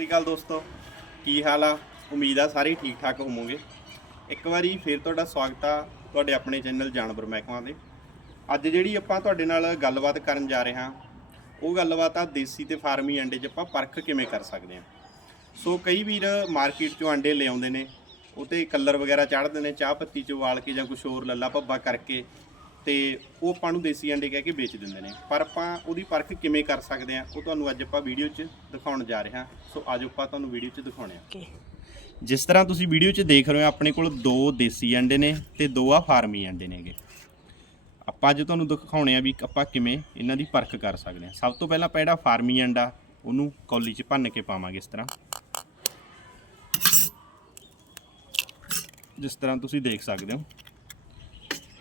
ਸ਼੍ਰੀ ਅਕਾਲ ਦੋਸਤੋ। ਕੀ ਹਾਲ ਆ? ਉਮੀਦ ਆ ਸਾਰੇ ਠੀਕ ਠਾਕ ਹੋਵੋਗੇ। ਇੱਕ ਵਾਰੀ ਫੇਰ ਤੁਹਾਡਾ ਸਵਾਗਤ ਆ ਤੁਹਾਡੇ ਆਪਣੇ ਚੈਨਲ ਜਾਨਵਰ ਮਹਿਕਮਾ ਦੇ ਅੱਜ ਜਿਹੜੀ ਆਪਾਂ ਤੁਹਾਡੇ ਨਾਲ ਗੱਲਬਾਤ ਕਰਨ ਜਾ ਰਹੇ ਹਾਂ, ਉਹ ਗੱਲਬਾਤ ਆ ਦੇਸੀ ਤੇ ਫਾਰਮੀ ਅੰਡੇ 'ਚ ਆਪਾਂ ਪਰਖ ਕਿਵੇਂ ਕਰ ਸਕਦੇ ਹਾਂ। ਸੋ ਕਈ ਵੀਰ ਮਾਰਕੀਟ 'ਚੋਂ ਅੰਡੇ ਲਿਆਉਂਦੇ ਨੇ, ਉਹ ਤੇ ਕਲਰ ਵਗੈਰਾ ਚਾੜਦੇ ਨੇ, ਚਾਹ ਪੱਤੀ 'ਚ ਉਬਾਲ ਕੇ ਜਾਂ ਕੁਝ ਹੋਰ ਲੱਲਾ ਭੱਬਾ ਕਰਕੇ ਤੇ ਉਹ ਆਪਾਂ ਨੂੰ ਦੇਸੀ ਅੰਡੇ ਕਹਿ ਕੇ ਵੇਚ ਦਿੰਦੇ ਨੇ। ਪਰ ਆਪਾਂ ਉਹਦੀ ਪਰਖ ਕਿਵੇਂ ਕਰ ਸਕਦੇ ਹਾਂ ਉਹ ਤੁਹਾਨੂੰ ਅੱਜ ਆਪਾਂ ਵੀਡੀਓ 'ਚ ਦਿਖਾਉਣ ਜਾ ਰਹੇ ਹਾਂ। ਸੋ ਆਜੋ ਆਪਾਂ ਤੁਹਾਨੂੰ ਵੀਡੀਓ 'ਚ ਦਿਖਾਉਣੇ ਆ ਜਿਸ ਤਰ੍ਹਾਂ ਤੁਸੀਂ ਵੀਡੀਓ 'ਚ ਦੇਖ ਰਹੇ ਹੋ ਆਪਣੇ ਕੋਲ ਦੋ ਦੇਸੀ ਅੰਡੇ ਨੇ ਤੇ ਦੋ ਆ ਫਾਰਮੀ ਅੰਡੇ ਨੇਗੇ ਆਪਾਂ ਅੱਜ ਤੁਹਾਨੂੰ ਦਿਖਾਉਣੇ ਆ ਵੀ ਆਪਾਂ ਕਿਵੇਂ ਇਹਨਾਂ ਦੀ ਪਰਖ ਕਰ ਸਕਦੇ ਹਾਂ। ਸਭ ਤੋਂ ਪਹਿਲਾਂ ਆਪਾਂ ਜਿਹੜਾ ਫਾਰਮੀ ਅੰਡਾ ਉਹਨੂੰ ਕੌਲੀ 'ਚ ਭੰਨ ਕੇ ਪਾਵਾਂਗੇ ਇਸ ਤਰ੍ਹਾਂ। ਜਿਸ ਤਰ੍ਹਾਂ ਤੁਸੀਂ ਦੇਖ ਸਕਦੇ ਹੋ।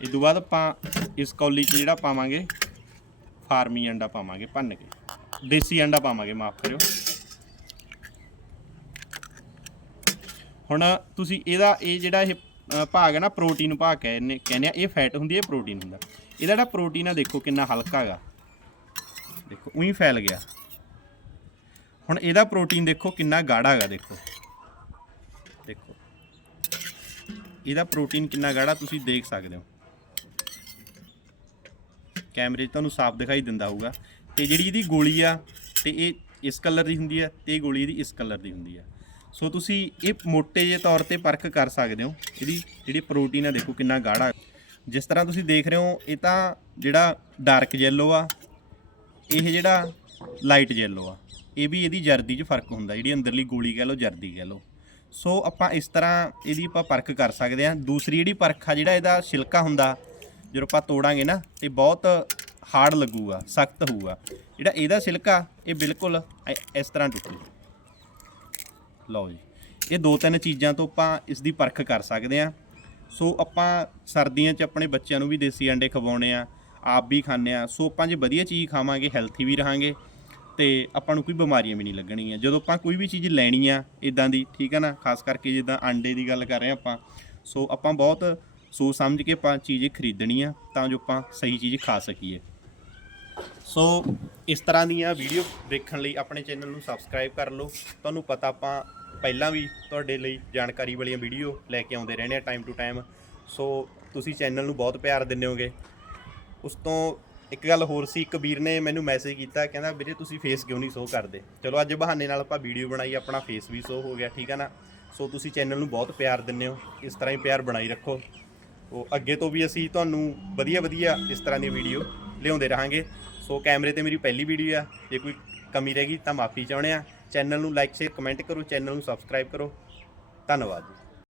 ਇਸ ਤੋਂ ਬਾਅਦ ਆਪਾਂ ਇਸ ਕੌਲੀ 'ਚ ਜਿਹੜਾ ਪਾਵਾਂਗੇ, ਫਾਰਮੀ ਅੰਡਾ ਪਾਵਾਂਗੇ ਭੰਨ ਕੇ। ਦੇਸੀ ਅੰਡਾ ਪਾਵਾਂਗੇ, ਮਾਫ ਕਰਿਓ। ਹੁਣ ਤੁਸੀਂ ਇਹਦਾ ਇਹ ਜਿਹੜਾ ਇਹ ਭਾਗ ਹੈ ਨਾ, ਪ੍ਰੋਟੀਨ ਭਾਗ ਕਹਿੰਦੇ ਕਹਿੰਦੇ ਆ, ਇਹ ਫੈਟ ਹੁੰਦੀ ਹੈ ਪ੍ਰੋਟੀਨ ਹੁੰਦਾ। ਇਹਦਾ ਜਿਹੜਾ ਪ੍ਰੋਟੀਨ ਆ, ਦੇਖੋ ਕਿੰਨਾ ਹਲਕਾ ਹੈਗਾ। ਦੇਖੋ, ਉਹੀ ਫੈਲ ਗਿਆ। ਹੁਣ ਇਹਦਾ ਪ੍ਰੋਟੀਨ ਦੇਖੋ ਕਿੰਨਾ ਗਾੜਾ ਹੈਗਾ, ਦੇਖੋ। ਦੇਖੋ। ਇਹਦਾ ਪ੍ਰੋਟੀਨ ਕਿੰਨਾ ਗਾੜਾ ਤੁਸੀਂ ਦੇਖ ਸਕਦੇ ਹੋ। ਕੈਮਰੇ 'ਚ ਤੁਹਾਨੂੰ ਸਾਫ਼ ਦਿਖਾਈ ਦਿੰਦਾ ਹੋਊਗਾ। ਤੇ ਜਿਹੜੀ ਇਹਦੀ ਗੋਲੀ ਆ, ਤੇ ਇਹ ਇਸ ਕਲਰ ਦੀ ਹੁੰਦੀ ਆ ਤੇ ਇਹ ਗੋਲੀ ਇਹਦੀ ਇਸ ਕਲਰ ਦੀ ਹੁੰਦੀ ਆ। ਸੋ ਤੁਸੀਂ ਇਹ ਮੋਟੇ ਜਿਹੇ ਤੌਰ ਤੇ ਪਰਖ ਕਰ ਸਕਦੇ ਹੋ। ਇਹਦੀ ਜਿਹੜੀ ਪ੍ਰੋਟੀਨ ਆ, ਦੇਖੋ ਕਿੰਨਾ ਗਾੜਾ। ਜਿਸ ਤਰ੍ਹਾਂ ਤੁਸੀਂ ਦੇਖ ਰਹੇ ਹੋ, ਇਹ ਤਾਂ ਜਿਹੜਾ ਡਾਰਕ ਯੈਲੋ ਆ, ਇਹ ਜਿਹੜਾ ਲਾਈਟ ਯੈਲੋ ਆ। ਇਹ ਵੀ ਇਹਦੀ ਜਰਦੀ 'ਚ ਫ਼ਰਕ ਹੁੰਦਾ, ਜਿਹੜੀ ਅੰਦਰਲੀ ਗੋਲੀ ਕਹਿ ਲਓ, ਜਰਦੀ ਕਹਿ ਲਓ। ਸੋ ਆਪਾਂ ਇਸ ਤਰ੍ਹਾਂ ਇਹਦੀ ਆਪਾਂ ਪਰਖ ਕਰ ਸਕਦੇ ਹਾਂ। ਦੂਸਰੀ ਜਿਹੜੀ ਪਰਖ ਆ, ਜਿਹੜਾ ਇਹਦਾ ਛਿਲਕਾ ਹੁੰਦਾ ਜਦੋਂ ਆਪਾਂ ਤੋੜਾਂਗੇ ਨਾ, ਤੇ ਬਹੁਤ ਹਾਰਡ ਲੱਗੂਗਾ, ਸਖਤ ਹੋਊਗਾ। ਜਿਹੜਾ ਇਹਦਾ ਛਿਲਕਾ ਇਹ ਬਿਲਕੁਲ ਇ- ਇਸ ਤਰ੍ਹਾਂ ਟੁੱਟੂ। ਲਓ ਜੀ, ਇਹ ਦੋ ਤਿੰਨ ਚੀਜ਼ਾਂ ਤੋਂ ਆਪਾਂ ਇਸ ਦੀ ਪਰਖ ਕਰ ਸਕਦੇ ਹਾਂ। ਸੋ ਆਪਾਂ ਸਰਦੀਆਂ 'ਚ ਆਪਣੇ ਬੱਚਿਆਂ ਨੂੰ ਵੀ ਦੇਸੀ ਅੰਡੇ ਖਵਾਉਣੇ ਆ, ਆਪ ਵੀ ਖਾਂਦੇ ਆ। ਸੋ ਆਪਾਂ ਜੇ ਵਧੀਆ ਚੀਜ਼ ਖਾਵਾਂਗੇ ਹੈਲਥੀ ਵੀ ਰਹਾਂਗੇ, ਤੇ ਆਪਾਂ ਨੂੰ ਕੋਈ ਬਿਮਾਰੀਆਂ ਵੀ ਨਹੀਂ ਲੱਗਣਗੀਆਂ ਜਦੋਂ ਆਪਾਂ ਕੋਈ ਵੀ ਚੀਜ਼ ਲੈਣੀ ਆ ਇਦਾਂ ਦੀ, ਠੀਕ ਹੈ ਨਾ? ਖਾਸ ਕਰਕੇ ਜਿੱਦਾਂ ਅੰਡੇ ਦੀ ਗੱਲ ਕਰ ਰਹੇ ਹਾਂ ਆਪਾਂ। ਸੋ ਆਪਾਂ ਬਹੁਤ ਸੋਚ ਸਮਝ ਕੇ ਆਪਾਂ ਚੀਜ਼ ਖਰੀਦਣੀ ਆ ਤਾਂ ਜੋ ਆਪਾਂ ਸਹੀ ਚੀਜ਼ ਖਾ ਸਕੀਏ। ਸੋ ਇਸ ਤਰ੍ਹਾਂ ਦੀਆਂ ਵੀਡੀਓ ਦੇਖਣ ਲਈ ਆਪਣੇ ਚੈਨਲ ਨੂੰ ਸਬਸਕ੍ਰਾਈਬ ਕਰ ਲਓ। ਤੁਹਾਨੂੰ ਪਤਾ ਆਪਾਂ ਪਹਿਲਾਂ ਵੀ ਤੁਹਾਡੇ ਲਈ ਜਾਣਕਾਰੀ ਵਾਲੀਆਂ ਵੀਡੀਓ ਲੈ ਕੇ ਆਉਂਦੇ ਰਹਿੰਦੇ ਆ ਟਾਈਮ ਟੂ ਟਾਈਮ ਸੋ ਤੁਸੀਂ ਚੈਨਲ ਨੂੰ ਬਹੁਤ ਪਿਆਰ ਦਿੰਦੇ ਹੋਗੇ। ਉਸ ਤੋਂ ਇੱਕ ਗੱਲ ਹੋਰ ਸੀ, ਇੱਕ ਵੀਰ ਨੇ ਮੈਨੂੰ ਮੈਸੇਜ ਕੀਤਾ, ਕਹਿੰਦਾ ਵੀਰੇ ਤੁਸੀਂ ਫੇਸ ਕਿਉਂ ਨਹੀਂ ਸ਼ੋ ਕਰਦੇ? ਚਲੋ ਅੱਜ ਬਹਾਨੇ ਨਾਲ ਆਪਾਂ ਵੀਡੀਓ ਬਣਾਈ, ਆਪਣਾ ਫੇਸ ਵੀ ਸ਼ੋ ਹੋ ਗਿਆ, ਠੀਕ ਹੈ ਨਾ? ਸੋ ਤੁਸੀਂ ਚੈਨਲ ਨੂੰ ਬਹੁਤ ਪਿਆਰ ਦਿੰਦੇ ਹੋ। ਇਸ ਤਰ੍ਹਾਂ ਹੀ ਪਿਆਰ ਬਣਾਈ ਰੱਖੋ। ਉਹ ਅੱਗੇ ਤੋਂ ਵੀ ਅਸੀਂ ਤੁਹਾਨੂੰ ਵਧੀਆ ਵਧੀਆ ਇਸ ਤਰ੍ਹਾਂ ਦੀ ਵੀਡੀਓ ਲਿਆਉਂਦੇ ਰਹਾਂਗੇ। ਸੋ ਕੈਮਰੇ ਤੇ ਮੇਰੀ ਪਹਿਲੀ ਵੀਡੀਓ ਆ, ਜੇ ਕੋਈ ਕਮੀ ਰਹਿ ਗਈ ਤਾਂ ਮਾਫੀ ਚਾਹੁੰਦੇ ਆ। ਚੈਨਲ ਨੂੰ ਲਾਈਕ ਸ਼ੇਅਰ ਕਮੈਂਟ ਕਰੋ ਚੈਨਲ ਨੂੰ ਸਬਸਕ੍ਰਾਈਬ ਕਰੋ। ਧੰਨਵਾਦ